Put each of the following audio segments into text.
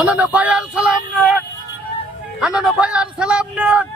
আনন্দ ভাইয়ার সালাম নেন, আনন্দ ভাইয়ার সালাম নেন।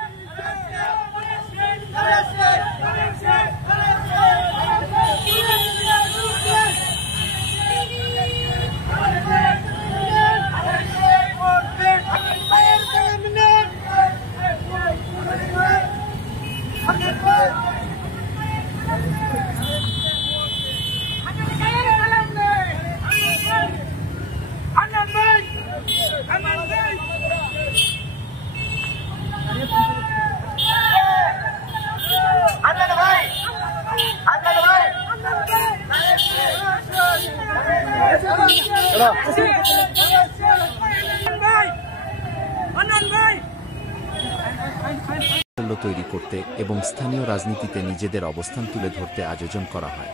তৈরি করতে এবং স্থানীয় রাজনীতিতে নিজেদের অবস্থান তুলে ধরতে আয়োজন করা হয়।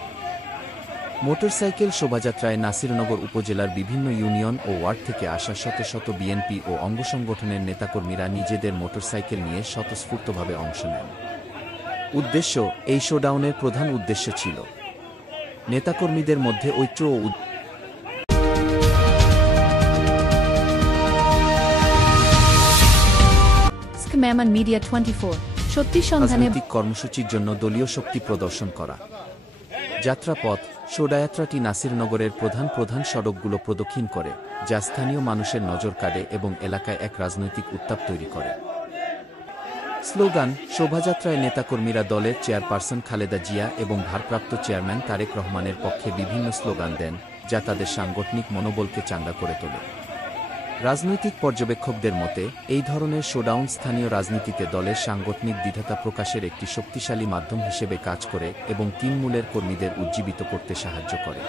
মোটরসাইকেল শোভাযাত্রায় নাসিরনগর উপজেলার বিভিন্ন ইউনিয়ন ও ওয়ার্ড থেকে আসা শত শত বিএনপি ও অঙ্গ সংগঠনের নেতাকর্মীরা নিজেদের মোটরসাইকেল নিয়ে স্বতঃস্ফূর্তভাবে অংশ নেন। এই শোডাউনের প্রধান উদ্দেশ্য ছিল নেতাকর্মীদের মধ্যে ঐক্য ও মিডিয়া 24 সত্যি সন্ধানে রাজনৈতিক কর্মসূচির জন্য দলীয় শক্তি প্রদর্শন করা। যাত্রাপথ শোভাযাত্রাটি নাসিরনগরের প্রধান সড়কগুলো প্রদক্ষিণ করে, যা স্থানীয় মানুষের নজর কাড়ে এবং এলাকায় এক রাজনৈতিক উত্তাপ তৈরি করে। স্লোগান শোভাযাত্রায় নেতাকর্মীরা দলের চেয়ারপারসন খালেদা জিয়া এবং ভারপ্রাপ্ত চেয়ারম্যান তারেক রহমানের পক্ষে বিভিন্ন স্লোগান দেন, যা তাদের সাংগঠনিক মনোবলকে চাঙ্গা করে তোলে। রাজনৈতিক পর্যবেক্ষকদের মতে এই ধরনের শোডাউন স্থানীয় রাজনীতিতে দলের সাংগঠনিক দৃঢ়তা প্রকাশের একটি শক্তিশালী মাধ্যম হিসেবে কাজ করে এবং তৃণমূলের কর্মীদের উজ্জীবিত করতে সাহায্য করে।